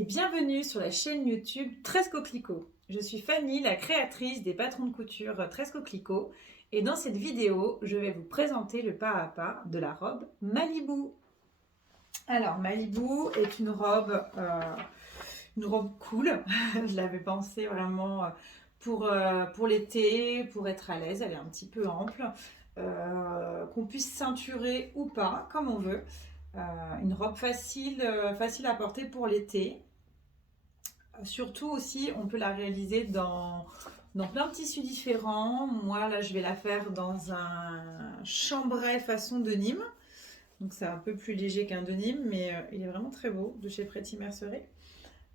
et bienvenue sur la chaîne YouTube 13 Coquelicots. Je suis Fanny, la créatrice des patrons de couture 13 Coquelicots et dans cette vidéo, je vais vous présenter le pas à pas de la robe Malibu. Alors Malibu est une robe cool, je l'avais pensée vraiment pour l'été, pour être à l'aise, elle est un petit peu ample, qu'on puisse ceinturer ou pas, comme on veut. Une robe facile à porter pour l'été. Surtout aussi, on peut la réaliser dans plein de tissus différents. Moi, là, je vais la faire dans un chambray façon de Nîmes. Donc, c'est un peu plus léger qu'un de Nîmes, mais il est vraiment très beau, de chez Pretty Mercerie.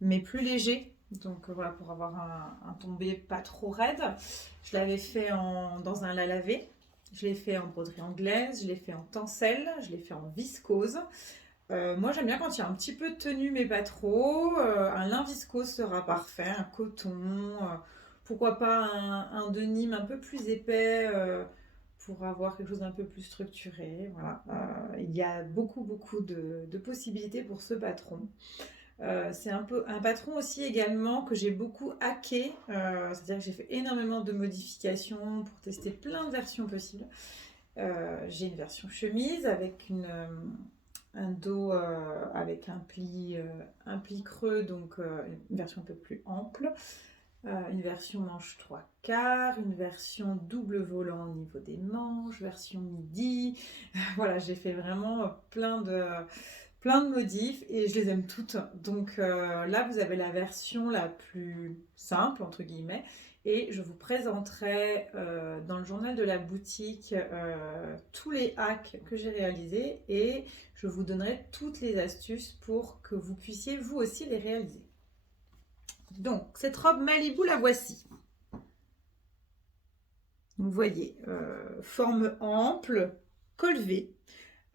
Mais plus léger. Donc, voilà, pour avoir un tombé pas trop raide. Je l'avais fait dans un lin lavé. Je l'ai fait en broderie anglaise, je l'ai fait en tencel, je l'ai fait en viscose. Moi j'aime bien quand il y a un petit peu de tenue mais pas trop. Un lin viscose sera parfait, un coton, pourquoi pas un de Nîmes un peu plus épais pour avoir quelque chose d'un peu plus structuré. Voilà. Il y a beaucoup de possibilités pour ce patron. C'est un patron aussi également que j'ai beaucoup hacké, c'est-à-dire que j'ai fait énormément de modifications pour tester plein de versions possibles. J'ai une version chemise avec un dos avec un pli creux, donc une version un peu plus ample, une version manche 3/4, une version double volant au niveau des manches, version midi. Voilà, j'ai fait vraiment plein de modifs et je les aime toutes. Donc là, vous avez la version la plus simple, entre guillemets, et je vous présenterai dans le journal de la boutique tous les hacks que j'ai réalisés et je vous donnerai toutes les astuces pour que vous puissiez vous aussi les réaliser. Donc, cette robe Malibu, la voici. Vous voyez, forme ample, col V.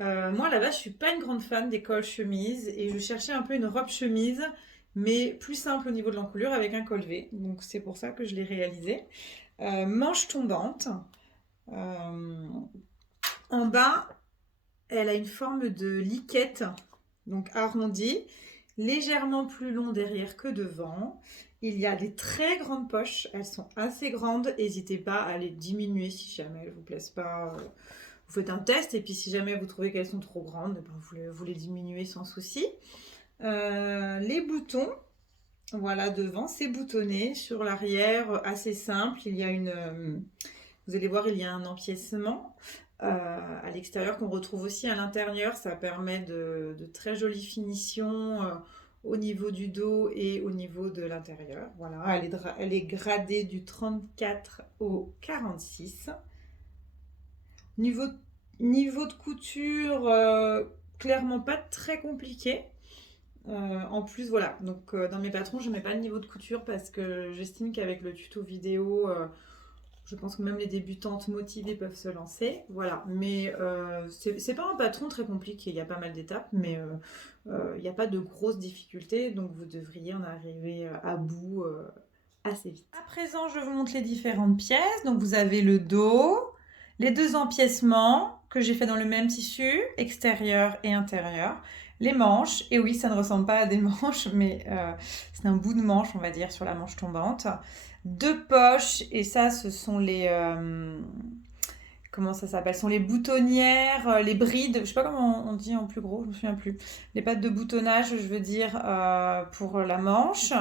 Moi, à la base, je suis pas une grande fan des cols chemises et je cherchais un peu une robe chemise, mais plus simple au niveau de l'encolure avec un col V. Donc, c'est pour ça que je l'ai réalisé. Manche tombante. En bas, elle a une forme de liquette, donc arrondie, légèrement plus long derrière que devant. Il y a des très grandes poches, elles sont assez grandes. N'hésitez pas à les diminuer si jamais elles ne vous plaisent pas. Vous faites un test et puis si jamais vous trouvez qu'elles sont trop grandes, vous les diminuez sans souci. Les boutons, voilà, devant, c'est boutonné. Sur l'arrière, assez simple. Il y a vous allez voir, il y a un empiècement à l'extérieur qu'on retrouve aussi à l'intérieur. Ça permet de très jolies finitions au niveau du dos et au niveau de l'intérieur. Voilà, elle est gradée du 34 au 46. Niveau de couture, clairement pas très compliqué. En plus, voilà, donc dans mes patrons, je ne mets pas le niveau de couture parce que j'estime qu'avec le tuto vidéo, je pense que même les débutantes motivées peuvent se lancer. Voilà, mais c'est pas un patron très compliqué, il y a pas mal d'étapes, mais il n'y a pas de grosses difficultés, donc vous devriez en arriver à bout assez vite. À présent, je vous montre les différentes pièces. Donc vous avez le dos, les deux empiècements que j'ai fait dans le même tissu, extérieur et intérieur. Les manches, et oui, ça ne ressemble pas à des manches, mais c'est un bout de manche, on va dire, sur la manche tombante. Deux poches, et ça, ce sont les... comment ça s'appelle? Ce sont les boutonnières, les brides, je ne sais pas comment on dit en plus gros, je ne me souviens plus. Les pattes de boutonnage, je veux dire, pour la manche.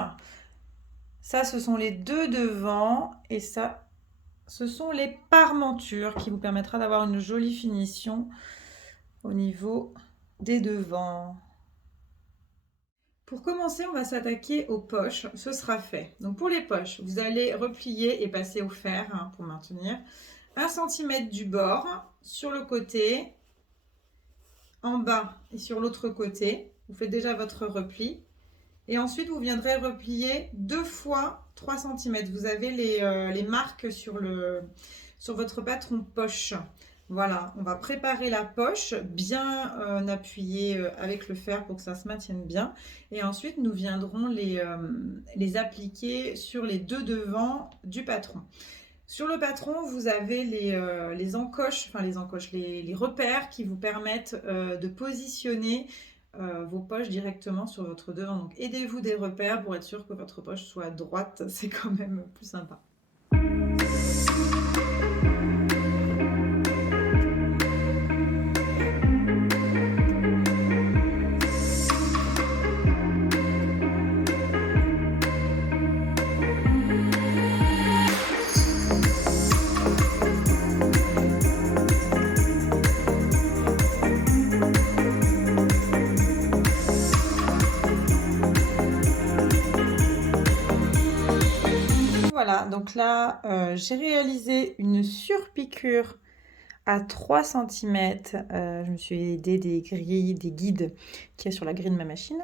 Ça, ce sont les deux devant, et ça, ce sont les parmentures qui vous permettra d'avoir une jolie finition au niveau des devants. Pour commencer, on va s'attaquer aux poches. Ce sera fait. Donc pour les poches, vous allez replier et passer au fer pour maintenir 1 cm du bord sur le côté, en bas et sur l'autre côté. Vous faites déjà votre repli. Et ensuite, vous viendrez replier 2 fois 3 cm. Vous avez les marques sur votre patron poche. Voilà, on va préparer la poche, bien appuyer avec le fer pour que ça se maintienne bien. Et ensuite, nous viendrons les appliquer sur les deux devants du patron. Sur le patron, vous avez les encoches, enfin les repères qui vous permettent de positionner vos poches directement sur votre devant. Donc aidez-vous des repères pour être sûr que votre poche soit droite, c'est quand même plus sympa. Voilà, donc là, j'ai réalisé une surpiqûre à 3 cm. Je me suis aidée des grilles, des guides qu'il y a sur la grille de ma machine.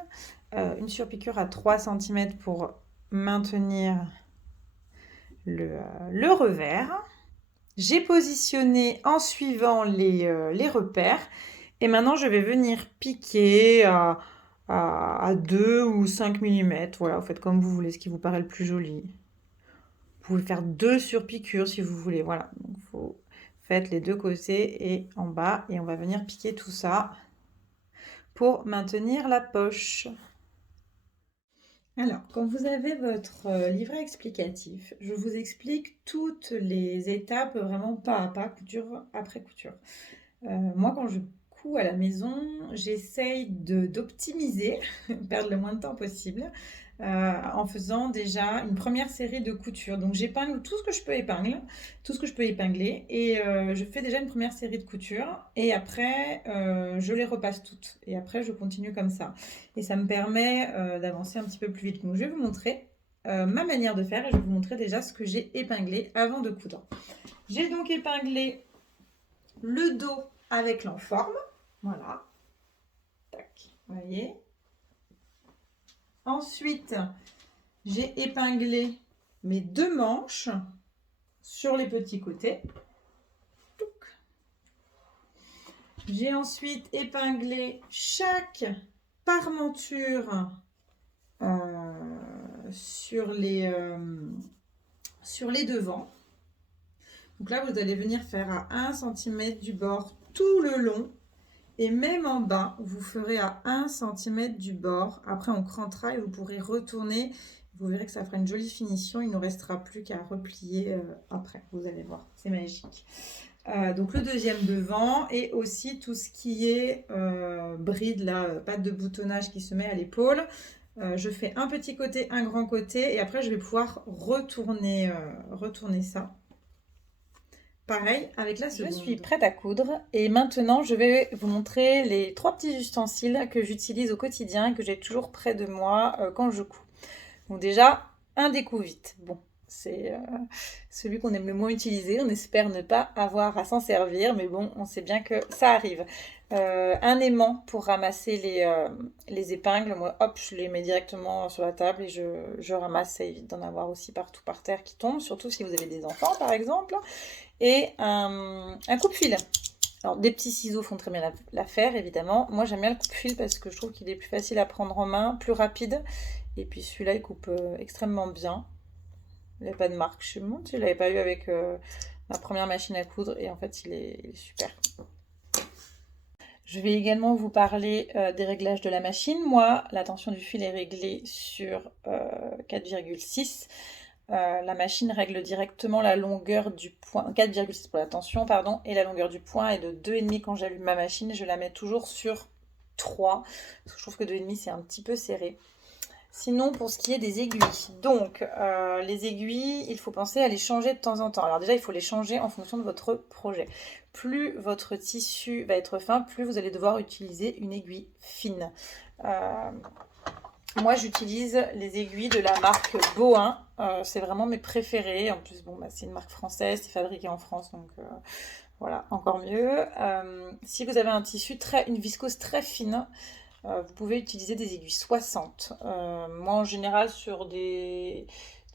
Une surpiqûre à 3 cm pour maintenir le revers. J'ai positionné en suivant les repères. Et maintenant, je vais venir piquer à 2 ou 5 mm. Voilà, vous faites comme vous voulez, ce qui vous paraît le plus joli. Vous pouvez faire 2 surpiqûres si vous voulez. Voilà, donc faites les 2 côtés et en bas. Et on va venir piquer tout ça pour maintenir la poche. Alors, quand vous avez votre livret explicatif, je vous explique toutes les étapes vraiment pas à pas, couture après couture. Moi, quand je couds à la maison, j'essaye d'optimiser, perdre le moins de temps possible, en faisant déjà une première série de coutures. Donc j'épingle tout ce que je peux épingler, et je fais déjà une première série de coutures, et après je les repasse toutes, et après je continue comme ça. Et ça me permet d'avancer un petit peu plus vite. Donc je vais vous montrer ma manière de faire, et je vais vous montrer déjà ce que j'ai épinglé avant de coudre. J'ai donc épinglé le dos avec l'enforme, voilà, tac, vous voyez. Ensuite, j'ai épinglé mes 2 manches sur les petits côtés. J'ai ensuite épinglé chaque parmenture sur les devants. Donc là, vous allez venir faire à 1 cm du bord tout le long. Et même en bas, vous ferez à 1 cm du bord. Après, on crantera et vous pourrez retourner. Vous verrez que ça fera une jolie finition. Il ne nous restera plus qu'à replier après. Vous allez voir, c'est magique. Donc le deuxième devant, et aussi tout ce qui est bride, là, patte de boutonnage qui se met à l'épaule. Je fais un petit côté, un grand côté, et après je vais pouvoir retourner ça. Pareil avec la seconde. Je suis prête à coudre, et maintenant je vais vous montrer les 3 petits ustensiles que j'utilise au quotidien et que j'ai toujours près de moi quand je couds. Donc déjà, un découpe-vite. Bon, c'est celui qu'on aime le moins utiliser. On espère ne pas avoir à s'en servir, mais bon, on sait bien que ça arrive. Un aimant pour ramasser les épingles. Moi, hop, je les mets directement sur la table et je ramasse. Ça évite d'en avoir aussi partout par terre qui tombent, surtout si vous avez des enfants par exemple. Et un coupe-fil. Alors, des petits ciseaux font très bien l'affaire, évidemment. Moi, j'aime bien le coupe-fil parce que je trouve qu'il est plus facile à prendre en main, plus rapide. Et puis celui-là, il coupe extrêmement bien. Il n'y a pas de marque. Je me demande si je ne l'avais pas eu avec ma première machine à coudre. Et en fait, il est super. Je vais également vous parler des réglages de la machine. Moi, la tension du fil est réglée sur 4,6. La machine règle directement la longueur du point, 4,6 pour la tension, pardon, et la longueur du point est de 2,5 quand j'allume ma machine. Je la mets toujours sur 3, parce que je trouve que 2,5 c'est un petit peu serré. Sinon, pour ce qui est des aiguilles, donc les aiguilles, il faut penser à les changer de temps en temps. Alors déjà, il faut les changer en fonction de votre projet. Plus votre tissu va être fin, plus vous allez devoir utiliser une aiguille fine. Moi, j'utilise les aiguilles de la marque Bohin. C'est vraiment mes préférés. En plus, bon, c'est une marque française, c'est fabriqué en France, donc voilà, encore mieux. Si vous avez un tissu, une viscose très fine, vous pouvez utiliser des aiguilles 60. Moi, en général, sur des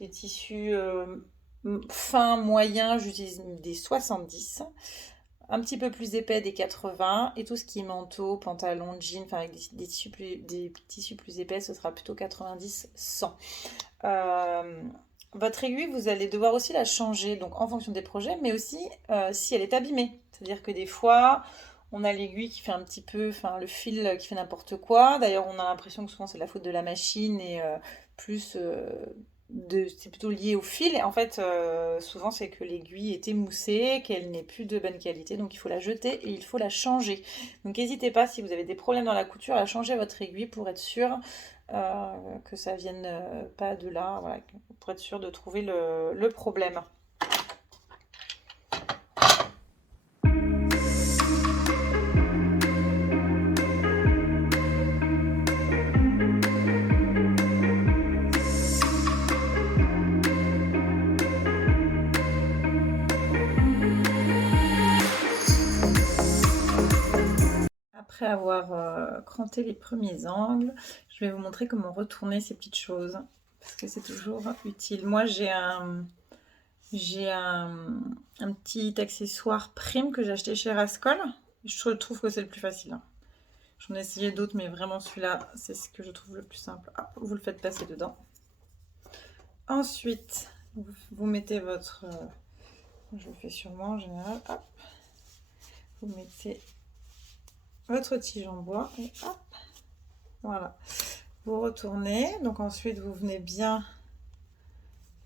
tissus fins, moyens, j'utilise des 70. Un petit peu plus épais des 80, et tout ce qui est manteau, pantalon, jean, enfin avec des tissus plus épais, ce sera plutôt 90, 100. Votre aiguille, vous allez devoir aussi la changer, donc en fonction des projets, mais aussi si elle est abîmée. C'est-à-dire que des fois, on a l'aiguille qui fait un petit peu, enfin le fil qui fait n'importe quoi. D'ailleurs, on a l'impression que souvent c'est la faute de la machine et plus c'est plutôt lié au fil. Et en fait, souvent c'est que l'aiguille est émoussée, qu'elle n'est plus de bonne qualité, donc il faut la jeter et il faut la changer. Donc n'hésitez pas, si vous avez des problèmes dans la couture, à changer votre aiguille pour être sûr que ça vienne pas de là, voilà, pour être sûr de trouver le problème. Après avoir cranté les premiers angles, je vais vous montrer comment retourner ces petites choses, parce que c'est toujours utile. Moi, j'ai un petit accessoire prime que j'ai acheté chez Rascol. Je trouve que c'est le plus facile. J'en ai essayé d'autres, mais vraiment celui-là, c'est ce que je trouve le plus simple. Hop, vous le faites passer dedans. Ensuite, vous mettez votre... je le fais sur moi en général. Hop, vous mettez votre tige en bois et hop, voilà, vous retournez. Donc ensuite vous venez bien,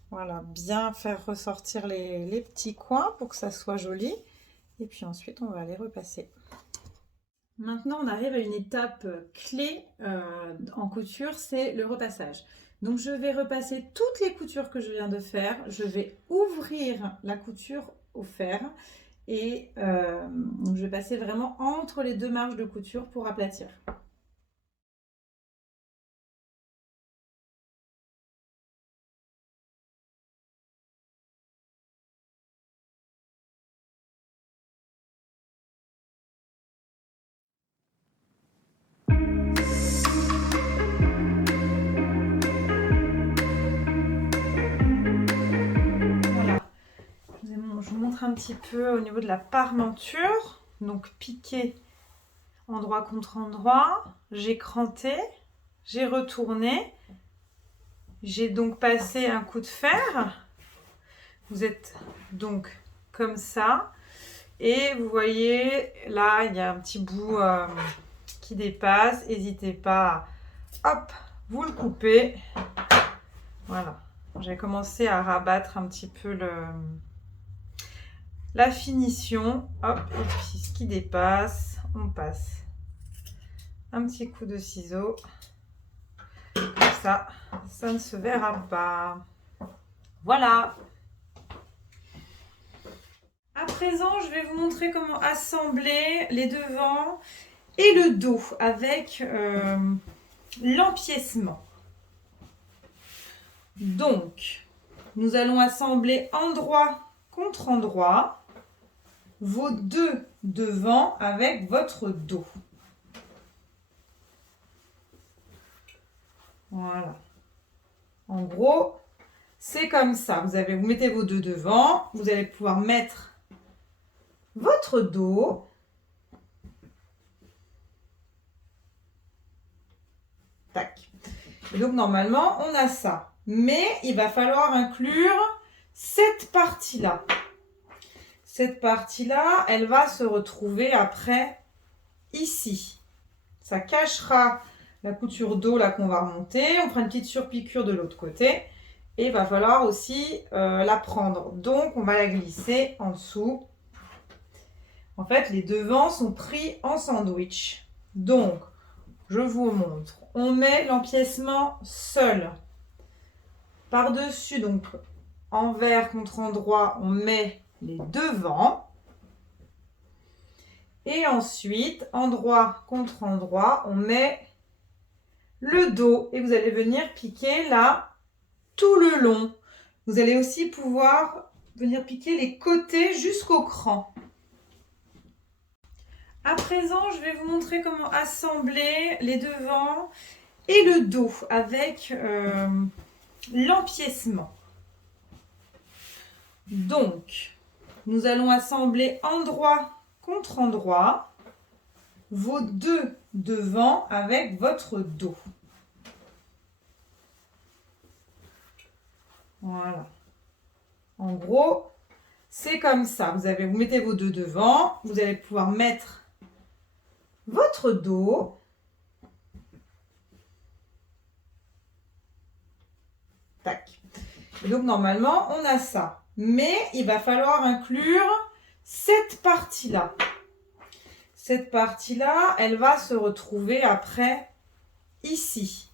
voilà, bien faire ressortir les petits coins pour que ça soit joli, et puis ensuite on va aller repasser. Maintenant on arrive à une étape clé en couture, c'est le repassage. Donc je vais repasser toutes les coutures que je viens de faire, je vais ouvrir la couture au fer. Et donc je vais passer vraiment entre les deux marges de couture pour aplatir. Voilà. Je vous montre un petit peu au niveau de la parmenture. Donc piqué endroit contre endroit, j'ai cranté, j'ai retourné, j'ai donc passé un coup de fer. Vous êtes donc comme ça, et vous voyez là il y a un petit bout qui dépasse. N'hésitez pas, hop, vous le coupez. Voilà, j'ai commencé à rabattre un petit peu la finition, hop, et puis ce qui dépasse, on passe un petit coup de ciseau, comme ça ne se verra pas. Voilà. À présent, je vais vous montrer comment assembler les devants et le dos avec l'empiècement. Donc, nous allons assembler endroit contre endroit vos deux devants avec votre dos. Voilà. En gros, c'est comme ça. Vous mettez vos deux devants, vous allez pouvoir mettre votre dos. Tac. Et donc, normalement, on a ça. Mais il va falloir inclure cette partie-là. Cette partie-là, elle va se retrouver après ici. Ça cachera la couture dos là qu'on va remonter. On fera une petite surpiqûre de l'autre côté. Et il va falloir aussi la prendre. Donc, on va la glisser en dessous. En fait, les devants sont pris en sandwich. Donc, je vous montre. On met l'empiècement seul. Par-dessus, donc, envers contre endroit, on met les devants. Et ensuite, endroit contre endroit, on met le dos. Et vous allez venir piquer là tout le long. Vous allez aussi pouvoir venir piquer les côtés jusqu'au cran. À présent, je vais vous montrer comment assembler les devants et le dos avec l'empiècement. Donc, nous allons assembler endroit contre endroit vos deux devants avec votre dos. Voilà. En gros, c'est comme ça. Vous mettez vos deux devants, vous allez pouvoir mettre votre dos. Tac. Et donc normalement, on a ça. Mais il va falloir inclure cette partie-là. Cette partie-là, elle va se retrouver après ici.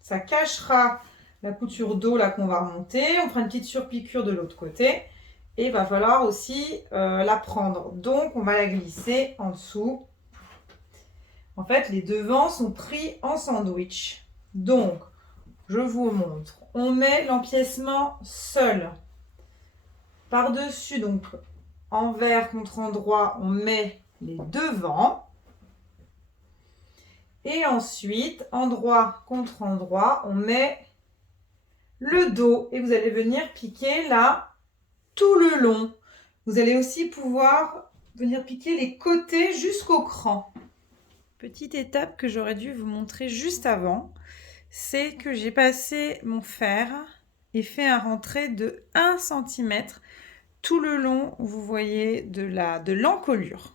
Ça cachera la couture dos là qu'on va remonter. On fera une petite surpiqûre de l'autre côté. Et il va falloir aussi la prendre. Donc, on va la glisser en dessous. En fait, les devants sont pris en sandwich. Donc, je vous montre. On met l'empiècement seul. Par-dessus, donc, envers contre endroit, on met les devants. Et ensuite, endroit contre endroit, on met le dos. Et vous allez venir piquer là tout le long. Vous allez aussi pouvoir venir piquer les côtés jusqu'au cran. Petite étape que j'aurais dû vous montrer juste avant, c'est que j'ai passé mon fer et fait un rentré de 1 cm tout le long, vous voyez, de l'encolure.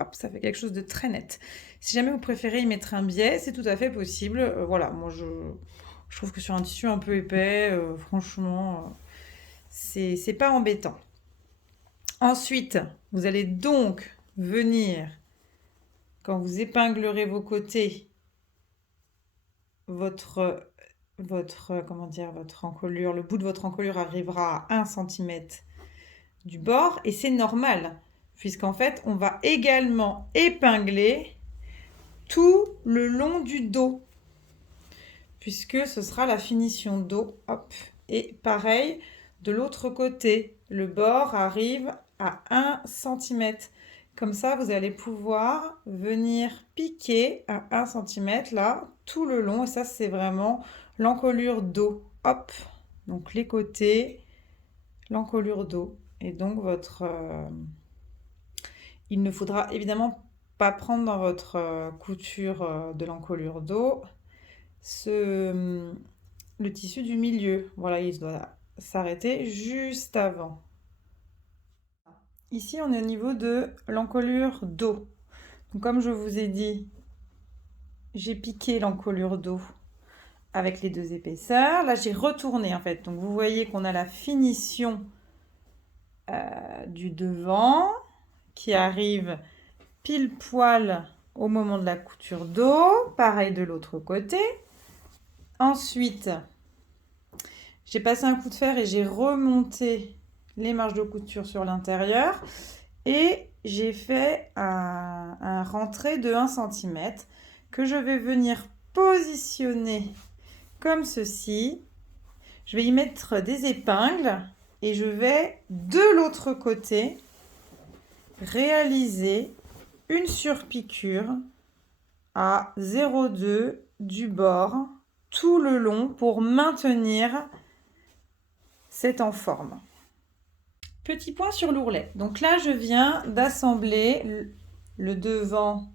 Hop, ça fait quelque chose de très net. Si jamais vous préférez y mettre un biais, c'est tout à fait possible. Voilà, moi je trouve que sur un tissu un peu épais, franchement, c'est pas embêtant. Ensuite, vous allez donc venir, quand vous épinglerez vos côtés, votre encolure, le bout de votre encolure arrivera à 1 cm du bord, et c'est normal, puisqu'en fait, on va également épingler tout le long du dos, puisque ce sera la finition dos. Hop. Et pareil, de l'autre côté, le bord arrive à 1 cm. Comme ça, vous allez pouvoir venir piquer à 1 cm là, tout le long. Et ça, c'est vraiment l'encolure dos. Hop. Donc les côtés, l'encolure dos. Et donc il ne faudra évidemment pas prendre dans votre couture de l'encolure dos le tissu du milieu. Voilà, il doit s'arrêter juste avant. Ici, on est au niveau de l'encolure dos. Donc, comme je vous ai dit, j'ai piqué l'encolure dos avec les 2 épaisseurs. Là, j'ai retourné en fait. Donc, vous voyez qu'on a la finition du devant qui arrive pile poil au moment de la couture dos. Pareil de l'autre côté. Ensuite, j'ai passé un coup de fer et j'ai remonté les marges de couture sur l'intérieur. Et j'ai fait un rentré de 1 cm que je vais venir positionner comme ceci. Je vais y mettre des épingles et je vais de l'autre côté réaliser une surpiqûre à 0,2 du bord tout le long pour maintenir cette en forme. Petit point sur l'ourlet. Donc là, je viens d'assembler le devant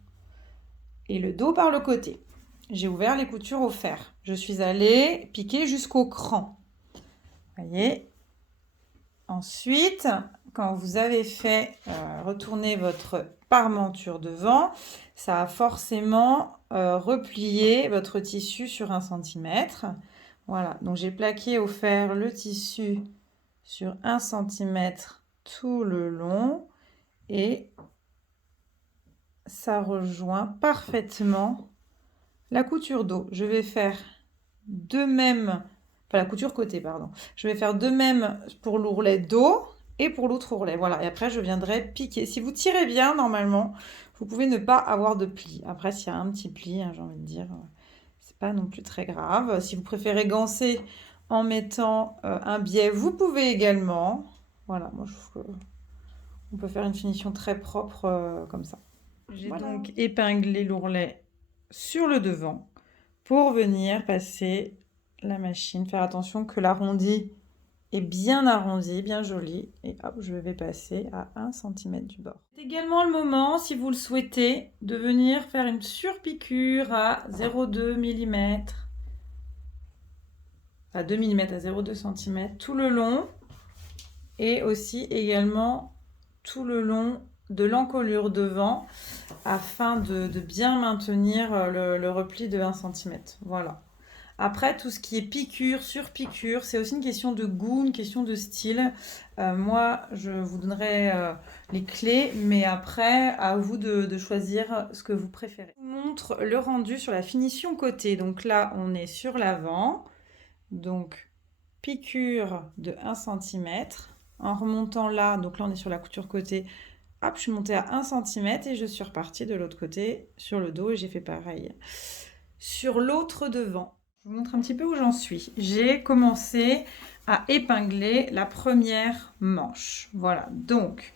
et le dos par le côté. J'ai ouvert les coutures au fer. Je suis allée piquer jusqu'au cran. Voyez. Ensuite, quand vous avez fait retourner votre parmenture devant, ça a forcément replié votre tissu sur 1 cm. Voilà, donc j'ai plaqué au fer le tissu sur 1 cm tout le long et ça rejoint parfaitement la couture dos. Je vais faire de même, enfin la couture côté, pardon. Je vais faire de même pour l'ourlet dos et pour l'autre ourlet. Voilà, et après je viendrai piquer. Si vous tirez bien, normalement, vous pouvez ne pas avoir de pli. Après, s'il y a un petit pli, hein, j'ai envie de dire, c'est pas non plus très grave. Si vous préférez ganser en mettant un biais, vous pouvez également. Voilà, moi je trouve qu'on peut faire une finition très propre comme ça. J'ai donc épinglé l'ourlet sur le devant pour venir passer la machine. Faire attention que l'arrondi est bien arrondi, bien joli. Et hop, je vais passer à 1 cm du bord. C'est également le moment, si vous le souhaitez, de venir faire une surpiqûre à 0,2 mm. À 2 mm, à 0,2 cm tout le long. Et aussi également tout le long de l'encolure devant afin de bien maintenir le repli de 1 cm. Voilà. Après, tout ce qui est piqûre, sur piqûre, c'est aussi une question de goût, une question de style. Moi, je vous donnerai les clés, mais après, à vous de choisir ce que vous préférez. Je vous montre le rendu sur la finition côté. Donc là, on est sur l'avant. Donc, piqûre de 1 cm. En remontant là, donc là, on est sur la couture côté. Hop, je suis montée à 1 cm et je suis repartie de l'autre côté sur le dos et j'ai fait pareil sur l'autre devant. Je vous montre un petit peu où j'en suis. J'ai commencé à épingler la première manche. Voilà, donc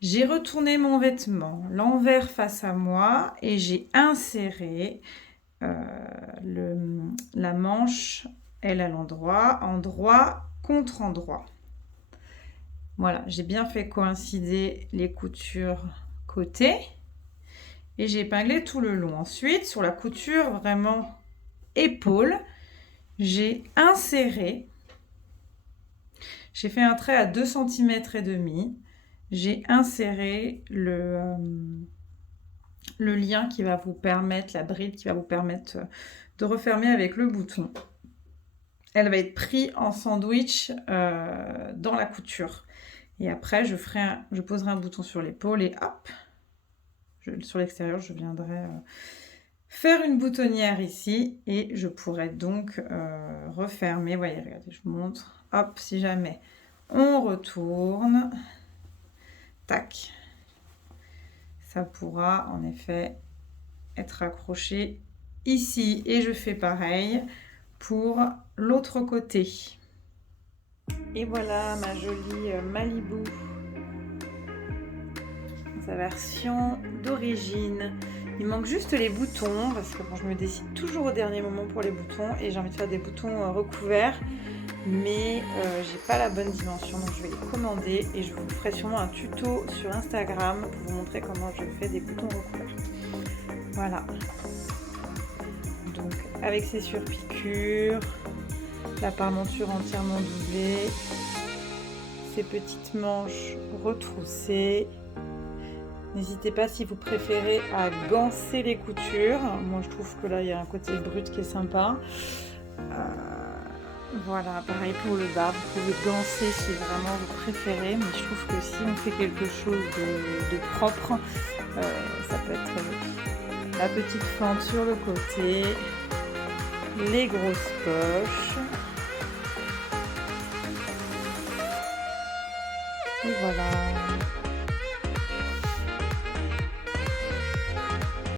j'ai retourné mon vêtement l'envers face à moi et j'ai inséré la manche, elle à l'endroit, endroit contre endroit. Voilà, j'ai bien fait coïncider les coutures côté et j'ai épinglé tout le long. Ensuite, sur la couture vraiment épaule, j'ai inséré, j'ai fait un trait à 2 cm et demi, j'ai inséré le lien qui va vous permettre, la bride qui va vous permettre de refermer avec le bouton. Elle va être prise en sandwich dans la couture. Et après, je poserai un bouton sur l'épaule et hop, sur l'extérieur, je viendrai faire une boutonnière ici et je pourrais donc refermer. Voyez, regardez, je vous montre. Hop, si jamais on retourne, tac, ça pourra en effet être accroché ici. Et je fais pareil pour l'autre côté. Et voilà ma jolie Malibu, sa version d'origine. Il manque juste les boutons parce que bon, je me décide toujours au dernier moment pour les boutons et j'ai envie de faire des boutons recouverts, mais j'ai pas la bonne dimension, donc je vais les commander et je vous ferai sûrement un tuto sur Instagram pour vous montrer comment je fais des boutons recouverts. Voilà, donc avec ces surpiqûres, la parmenture entièrement doublée, ces petites manches retroussées. N'hésitez pas si vous préférez à ganser les coutures. Moi je trouve que là il y a un côté brut qui est sympa. Voilà, pareil pour le bas, vous pouvez ganser si vraiment vous préférez, mais je trouve que si on fait quelque chose de propre, ça peut être la petite fente sur le côté, les grosses poches.